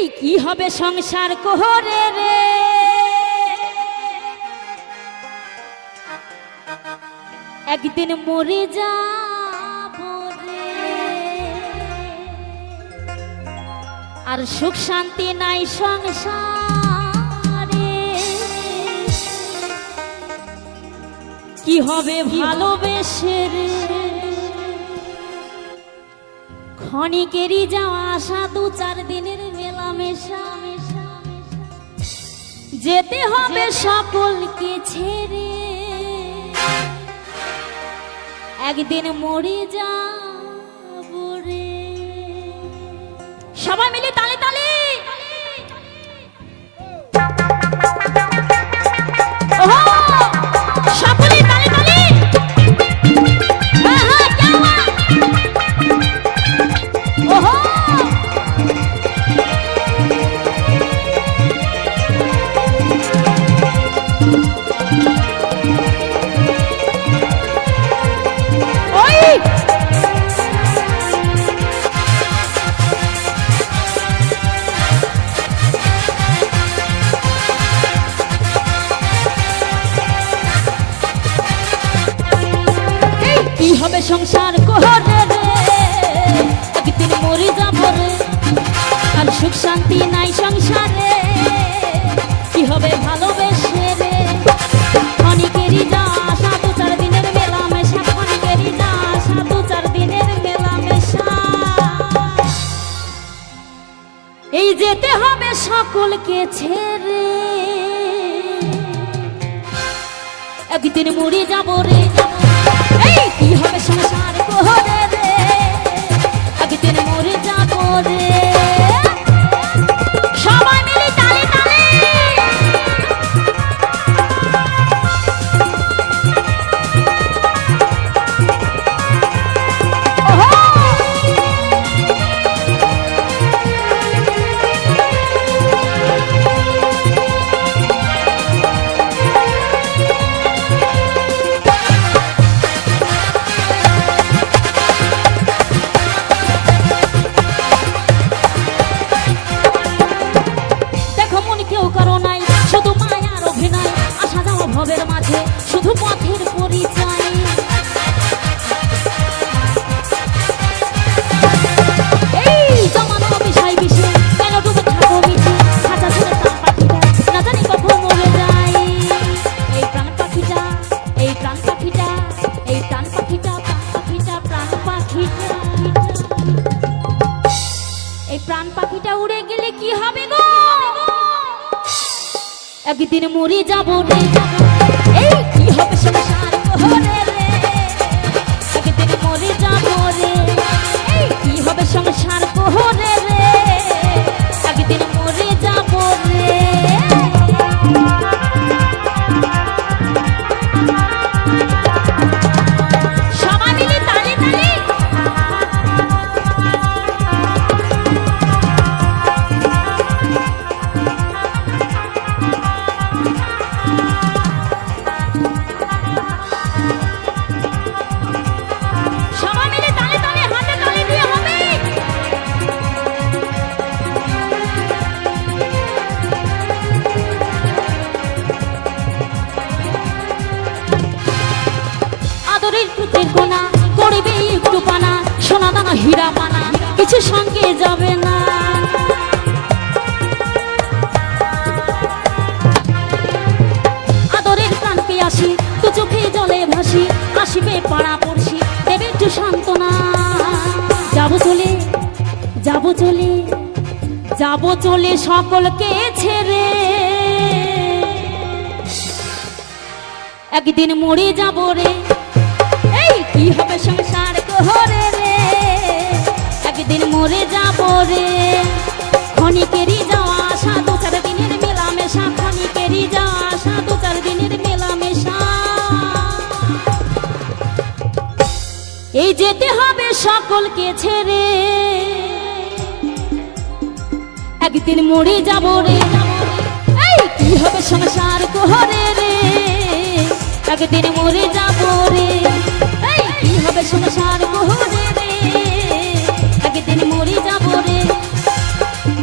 এই কি হবে সংসার কোহরে রে, একদিন মরে যাব রে, আর সুখ শান্তি নাই সংসারে। কি হবে ভালোবেসে রে, ক্ষণিকেরই যাওয়া আসা, দু চার দিনের মেলামেশা, যেতে হবে সকলকে ছেড়ে, একদিন মরে যাব রে। সবাই মিলে তালে তালে সকলে তালে তালে। হ্যাঁ হ্যাঁ কেমন ওহো হবে সংসার কোহরে রে, একদিন মরে যাব রে, আর সুখ শান্তি নাই সংসারে। কি হবে ভালোবেসে রে, ক্ষণিকেরই যা আসা, দু চার দিনের মেলামেশা, ক্ষণিকেরই যা আসা, দু চার দিনের মেলামেশা। এই যেতে হবে সকলকে ছেড়ে, একদিন মরে যাব রে। এই কি হবে সংসার কোহরে রে, একদিন মরে যাব রে। সবাই মিলে তালে তালে শুধু পথের পরিচয়। এই জমানো বিষয় বিষে কেন ডুবে থাকো মিছে, খাঁচা ছেড়ে প্রাণ পাখিটা না জানি কখন মরে যায়। এই প্রাণ পাখিটা, এই প্রাণ পাখিটা, এই প্রাণ পাখিটা, প্রাণ পাখিটা, প্রাণ পাখিটা, এই প্রাণ পাখিটা উড়ে গেলে কি হবে গো, একদিন মরে যাব রে। এই কি হবে সংসার কোহরে রে, একদিন মরে যাব রে। এই কি হবে সংসার কোহরে রে, একদিন মরে যাব রে। সবাই মিলে তালে তালে গোনা করবে একটু পানা, সোনা দানা হীরা পানা কিছু সঙ্গে যাবে না। আদরের প্রাণ পেয়াসি তু চোখে জলে ভাসি, আসিবে পাড়া পড়শি দেবে একটু সান্ত্বনা। যাব চলে, যাব চলে, যাব চলে সকলকে ছেড়ে, একদিন মরে যাব রে। কি হবে সংসার কোহরে রে, একদিন মরে যাব রে। ক্ষণিকেরই যাওয়া আসা, দু চার দিনের মেলামেশা, ক্ষণিকেরই যাওয়া আসা, দু চার দিনের মেলামেশা। এই যেতে হবে সকলকে ছেড়ে, একদিন মরে যাব রে। এই কি হবে সংসার কোহরে রে, একদিন মরে যাব রে। কি হবে সংসার কোহরে রে, একদিন মরে যাব রে।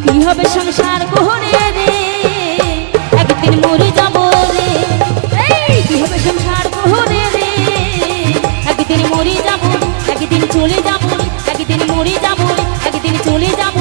কি কি হবে সংসার করে রে, একদিন মরে যাব রে। এই কি হবে সংসার করে রে, একদিন মরে যাব, একদিন চলে যাব, একদিন মরে যাব, একদিন চলে যাব।